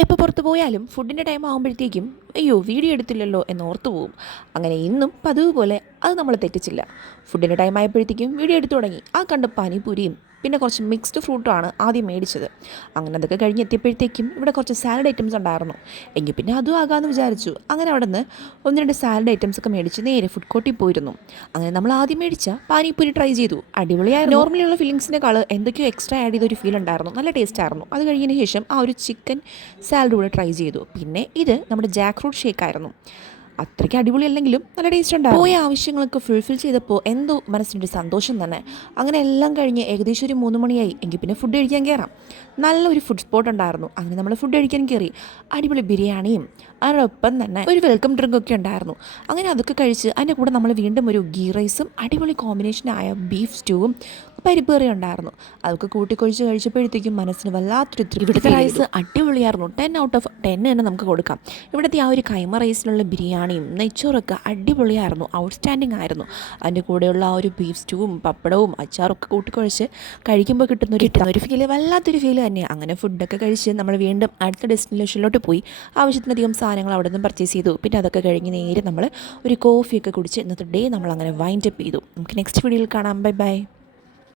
എപ്പോൾ പുറത്ത് പോയാലും ഫുഡിൻ്റെ ടൈം ആകുമ്പോഴത്തേക്കും അയ്യോ വീഡിയോ എടുത്തില്ലല്ലോ എന്ന് ഓർത്തു പോവും. അങ്ങനെ ഇന്നും പതിവ് പോലെ അത് നമ്മൾ തെറ്റിച്ചില്ല. ഫുഡിൻ്റെ ടൈം ആയപ്പോഴത്തേക്കും വീഡിയോ എടുത്തു തുടങ്ങി. ആ കണ്ട് പാനിപൂരിയും പിന്നെ കുറച്ച് മിക്സ്ഡ് ഫ്രൂട്ടുമാണ് ആദ്യം മേടിച്ചത്. അങ്ങനെ അതൊക്കെ കഴിഞ്ഞ് എത്തിയപ്പോഴത്തേക്കും ഇവിടെ കുറച്ച് സാലഡ് ഐറ്റംസ് ഉണ്ടായിരുന്നു. എങ്കിൽ പിന്നെ അതും ആകാമെന്ന് വിചാരിച്ചു. അങ്ങനെ അവിടെ നിന്ന് ഒന്ന് രണ്ട് സാലഡ് ഐറ്റംസ് ഒക്കെ മേടിച്ച് നേരെ ഫുഡ് കോർട്ടിൽ പോയിരുന്നു. അങ്ങനെ നമ്മൾ ആദ്യം മേടിച്ച പാനിപൂരി ട്രൈ ചെയ്തു. അടിപൊളിയായിരുന്നു. നോർമലിയുള്ള ഫില്ലിങ്സിനേക്കാൾ എന്തൊക്കെയോ എക്സ്ട്രാ ആഡ് ചെയ്തൊരു ഫീൽ ഉണ്ടായിരുന്നു. നല്ല ടേസ്റ്റ് ആയിരുന്നു. അത് കഴിഞ്ഞതിന് ശേഷം ആ ഒരു ചിക്കൻ സാലഡ് കൂടെ ട്രൈ ചെയ്തു. പിന്നെ ഇത് നമ്മുടെ ജാക്ക് ഫ്രൂട്ട് ഷേക്കായിരുന്നു. അത്രയ്ക്ക് അടിപൊളിയല്ലെങ്കിലും നല്ല ടേസ്റ്റ് ഉണ്ടായിരുന്നു. പോയ ആവശ്യങ്ങളൊക്കെ ഫുൾഫിൽ ചെയ്തപ്പോൾ എന്തോ മനസ്സിനൊരു സന്തോഷം തന്നെ. അങ്ങനെ എല്ലാം കഴിഞ്ഞ് ഏകദേശം ഒരു 3 മണിയായി. എങ്കിൽ പിന്നെ ഫുഡ് കഴിക്കാൻ കയറാം. നല്ലൊരു ഫുഡ് സ്പോട്ട് ഉണ്ടായിരുന്നു. അങ്ങനെ നമ്മൾ ഫുഡ് കഴിക്കാൻ കയറി. അടിപൊളി ബിരിയാണിയും അതിനൊപ്പം തന്നെ ഒരു വെൽക്കം ഡ്രിങ്ക് ഒക്കെ ഉണ്ടായിരുന്നു. അങ്ങനെ അതൊക്കെ കഴിച്ച് അതിൻ്റെ കൂടെ നമ്മൾ വീണ്ടും ഒരു ഗീ റൈസും അടിപൊളി കോമ്പിനേഷനായ ബീഫ് സ്റ്റൂവും പരിപ്പ് കറി ഉണ്ടായിരുന്നു. അതൊക്കെ കൂട്ടിക്കൊഴിച്ച് കഴിച്ചപ്പോഴത്തേക്കും മനസ്സിന് വല്ലാത്തൊരു തൃപ്തി. ഇവിടുത്തെ റൈസ് അടിപൊളിയായിരുന്നു. 10 ഔട്ട് ഓഫ് 10 തന്നെ നമുക്ക് കൊടുക്കാം. ഇവിടുത്തെ ആ ഒരു കൈമ റൈസിലുള്ള ബിരിയാണിയും നെയ്ച്ചോറൊക്കെ അടിപൊളിയായിരുന്നു. ഔട്ട്സ്റ്റാൻഡിങ് ആയിരുന്നു. അതിൻ്റെ കൂടെയുള്ള ആ ഒരു ബീഫ് സ്റ്റൂവും പപ്പടവും അച്ചാറൊക്കെ കൂട്ടിക്കൊഴിച്ച് കഴിക്കുമ്പോൾ കിട്ടുന്ന ഒരു ഫീല് വല്ലാത്തൊരു ഫീല് തന്നെയാണ്. അങ്ങനെ ഫുഡൊക്കെ കഴിച്ച് നമ്മൾ വീണ്ടും അടുത്ത ഡെസ്റ്റിനേഷനിലോട്ട് പോയി ആവശ്യത്തിനധികം സാധനങ്ങൾ അവിടെ നിന്ന് പർച്ചേസ് ചെയ്തു. പിന്നെ അതൊക്കെ കഴിഞ്ഞ് നേരെ നമ്മൾ ഒരു കോഫിയൊക്കെ കുടിച്ച് ഇന്നത്തെ ഡേ നമ്മൾ അങ്ങനെ വൈൻഡ് അപ്പ് ചെയ്തു. നമുക്ക് നെക്സ്റ്റ് വീഡിയോയിൽ കാണാം. Bye bye.